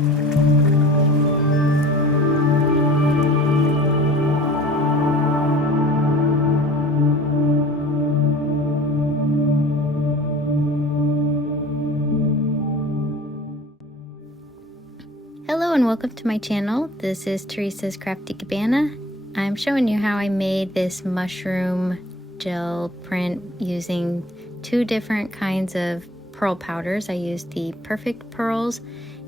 Hello and welcome to my channel. This is Teresa's Crafty Cabana. I'm showing you how I made this mushroom gel print using two different kinds of pearl powders. I used the Perfect Pearls,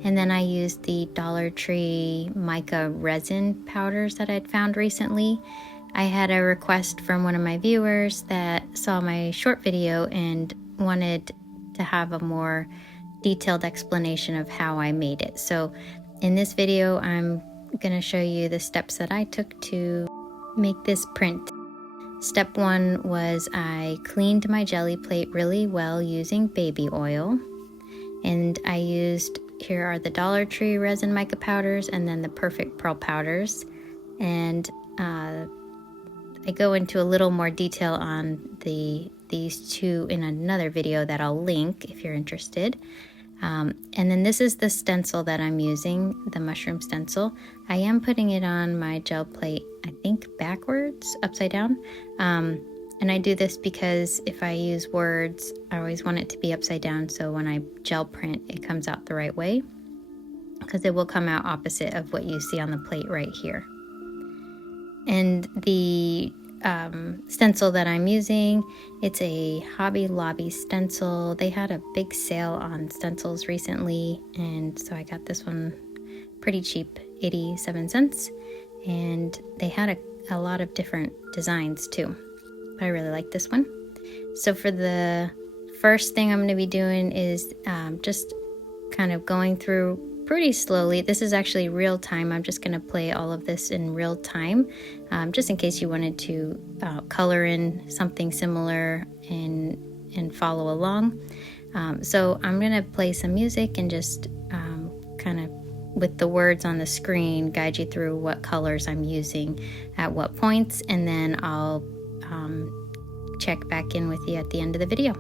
and then I used the Dollar Tree Mica resin powders that I'd found recently. I had a request from one of my viewers that saw my short video and wanted to have a more detailed explanation of how I made it. So in this video, I'm going to show you the steps that I took to make this print. Step one was I cleaned my jelly plate really well using baby oil. And I used, here are the Dollar Tree resin mica powders and then the Perfect Pearl powders. And I go into a little more detail on these two in another video that I'll link if you're interested. And then this is the stencil that I'm using, the mushroom stencil. I am putting it on my gel plate, I think backwards, upside down. And I do this because if I use words, I always want it to be upside down, so when I gel print, it comes out the right way, because it will come out opposite of what you see on the plate right here. And the stencil that I'm using, it's a Hobby Lobby stencil. They had a big sale on stencils recently, and so I got this one pretty cheap, 87 cents, and they had a lot of different designs too, but I really like this one. So for the first thing I'm going to be doing is just kind of going through pretty slowly. This is actually real time. I'm just going to play all of this in real time, just in case you wanted to color in something similar and follow along. So I'm going to play some music and just kind of with the words on the screen guide you through what colors I'm using at what points, and then I'll check back in with you at the end of the video.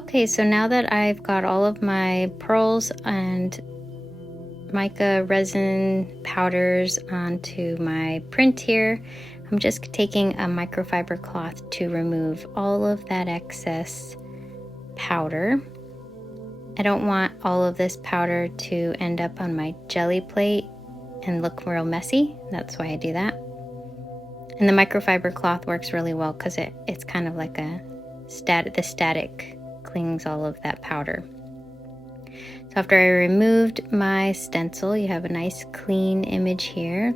Okay, so now that I've got all of my pearls and mica resin powders onto my print here, I'm just taking a microfiber cloth to remove all of that excess powder. I don't want all of this powder to end up on my jelly plate and look real messy. That's why I do that. And the microfiber cloth works really well because it's kind of like the static clings all of that powder. So after I removed my stencil, you have a nice clean image here.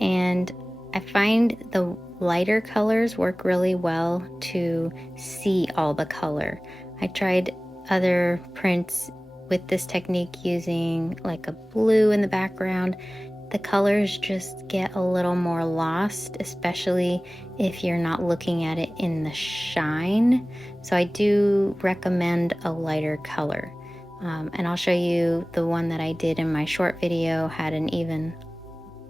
And I find the lighter colors work really well to see all the color. I tried other prints with this technique using like a blue in the background. The colors just get a little more lost, especially if you're not looking at it in the shine. So I do recommend a lighter color. And I'll show you the one that I did in my short video had an even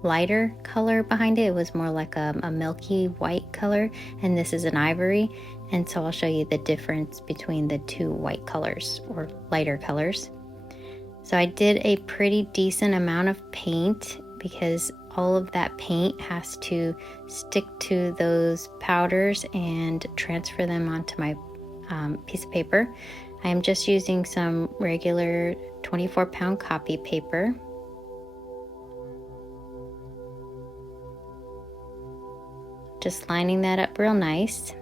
lighter color behind it. It was more like a milky white color, and this is an ivory. And so I'll show you the difference between the two white colors or lighter colors. So I did a pretty decent amount of paint because all of that paint has to stick to those powders and transfer them onto my piece of paper. I am just using some regular 24-pound copy paper. Just lining that up real nice,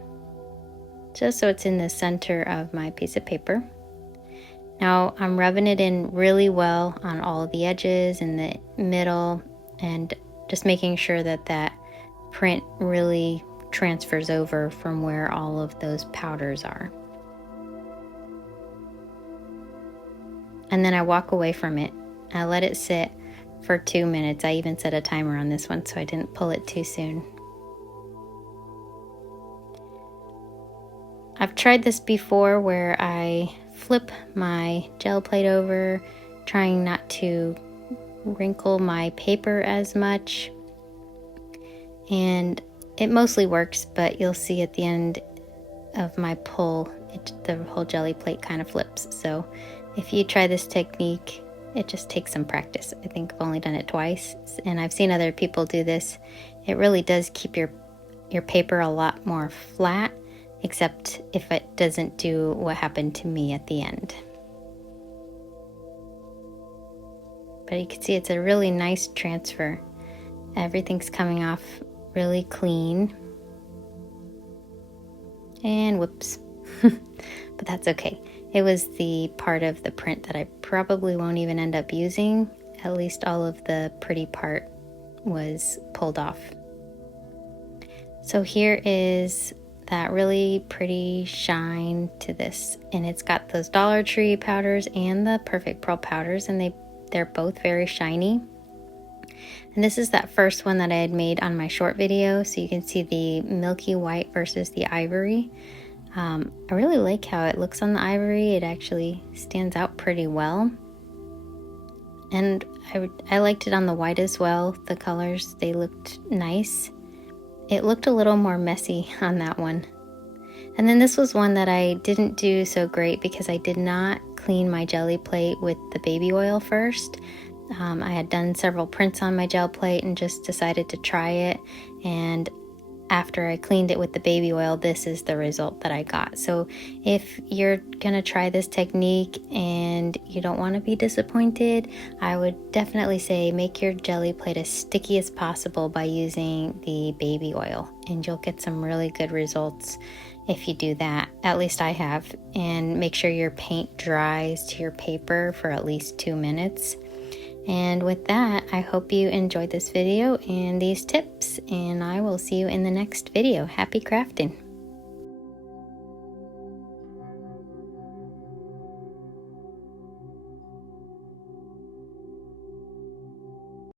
just so it's in the center of my piece of paper. Now I'm rubbing it in really well on all of the edges and the middle, and just making sure that that print really transfers over from where all of those powders are. And then I walk away from it. I let it sit for 2 minutes. I even set a timer on this one so I didn't pull it too soon. I've tried this before where I flip my gel plate over, trying not to wrinkle my paper as much. And it mostly works, but you'll see at the end of my pull, the whole jelly plate kind of flips. So if you try this technique, it just takes some practice. I think I've only done it twice, and I've seen other people do this. It really does keep your paper a lot more flat, except if it doesn't do what happened to me at the end. But you can see it's a really nice transfer. Everything's coming off really clean. And whoops, but that's okay. It was the part of the print that I probably won't even end up using. At least all of the pretty part was pulled off. So here is that really pretty shine to this, and it's got those Dollar Tree powders and the Perfect Pearl powders, and they're both very shiny. And this is that first one that I had made on my short video, so you can see the milky white versus the ivory. I really like how it looks on the ivory. It actually stands out pretty well. And I liked it on the white as well. The colors, they looked nice. It looked a little more messy on that one. And then this was one that I didn't do so great because I did not clean my jelly plate with the baby oil first. I had done several prints on my gel plate and just decided to try it. And after I cleaned it with the baby oil, this is the result that I got. So if you're gonna try this technique and you don't want to be disappointed, I would definitely say make your jelly plate as sticky as possible by using the baby oil, and you'll get some really good results if you do that. At least I have. And make sure your paint dries to your paper for at least 2 minutes. And with that, I hope you enjoyed this video and these tips, and I will see you in the next video. Happy crafting!